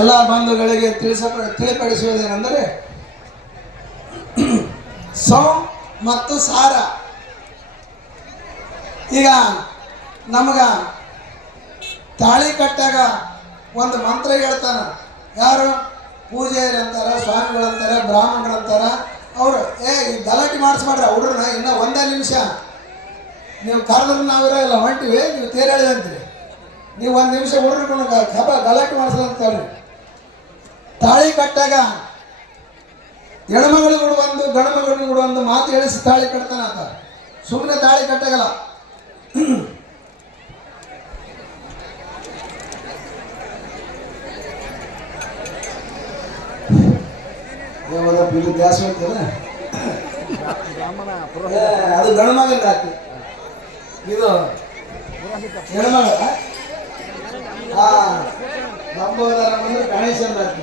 ಎಲ್ಲ ಬಂಧುಗಳಿಗೆ ತಿಳಿಸ ತಿಳಿಪಡಿಸುವುದೇನೆಂದರೆ ಸೌ ಮತ್ತು ಸಾರ. ಈಗ ನಮಗ ತಾಳಿ ಕಟ್ಟಾಗ ಒಂದು ಮಂತ್ರ ಹೇಳ್ತಾನ. ಯಾರು? ಪೂಜೆಯರು ಅಂತಾರ ಸ್ವಾಮಿಗಳಂತಾರ, ಬ್ರಾಹ್ಮಣಗಳಂತಾರ, ಅವರು, ಏ ಗಲಾಟೆ ಮಾಡಿಸ್ಬೇಡ್ರಿ ಹುಡ್ರನ್ನ ಇನ್ನೂ ಒಂದೇ ನಿಮಿಷ. ನೀವು ಕರೆದ್ರೆ ನಾವಿರೋ ಇಲ್ಲ, ಹೊಂಟಿವಿ, ನೀವು ತೇರಾಳಿ ಅಂತೀವಿ ನೀವು ಒಂದು ನಿಮಿಷ ಹುಡುಗ್ರು ಗಲಾಟೆ ಮಾಡಿಸ್ಲಂತಾರೆ ತಾಳಿ ಕಟ್ಟಾಗ ಹೆಣ್ಮಗಳು ಕೂಡ ಒಂದು ಗಣಮಗಳು ಮಗಳು ಕೂಡ ಒಂದು ಮಾತು ಹೇಳಿಸಿ ತಾಳಿ ಕಟ್ತಾನ ಅಂತ. ಸುಮ್ಮನೆ ತಾಳಿ ಕಟ್ಟಾಗಲ್ಲ. ಗ್ಯಾಸ್ ಹೋಗ್ತದ ಅದು ಗಣಮಗಲ್ ಹಾಕಿ ಇದು ಹೆಣ್ಮಗಳ. ಹಾ ಗಣೇಶಂದ ಹಾಕಿ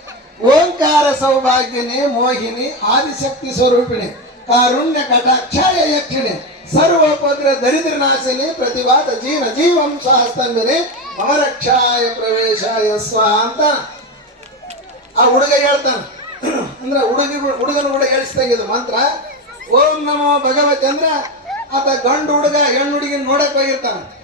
ಓಂಕಾರ ಸೌಭಾಗ್ಯನಿ ಮೋಹಿನಿ, ಆದಿಶಕ್ತಿ ಸ್ವರೂಪಿಣಿ, ಕಾರುಣ್ಯ ಕಟಾಕ್ಷಾಯ ಯಕ್ಷಿಣಿ, ಸರ್ವಪದ್ರ ದರಿದ್ರ ನಾಶಿನಿ ಪ್ರತಿವಾದ ಜೀನ ಜೀವಂ ಸಹಸ್ತಂಭಿನಿ ಮಹರಕ್ಷಾಯ ಪ್ರವೇಶಾಯ ಸ್ವ ಅಂತ. ಆ ಹುಡುಗ ಹೇಳ್ತಾನೆ. ಅಂದ್ರೆ ಹುಡುಗಿ ಹುಡುಗನ ಕೂಡ ಹೇಳಿಸ್ದಂಗಿದು ಮಂತ್ರ. ಓಂ ನಮೋ ಭಗವತಿ ಅಂದ್ರೆ ಆತ ಗಂಡು ಹುಡುಗ, ಹೆಣ್ಣು ಹುಡುಗಿ ನೋಡಕ್ ಹೋಗಿರ್ತಾನೆ.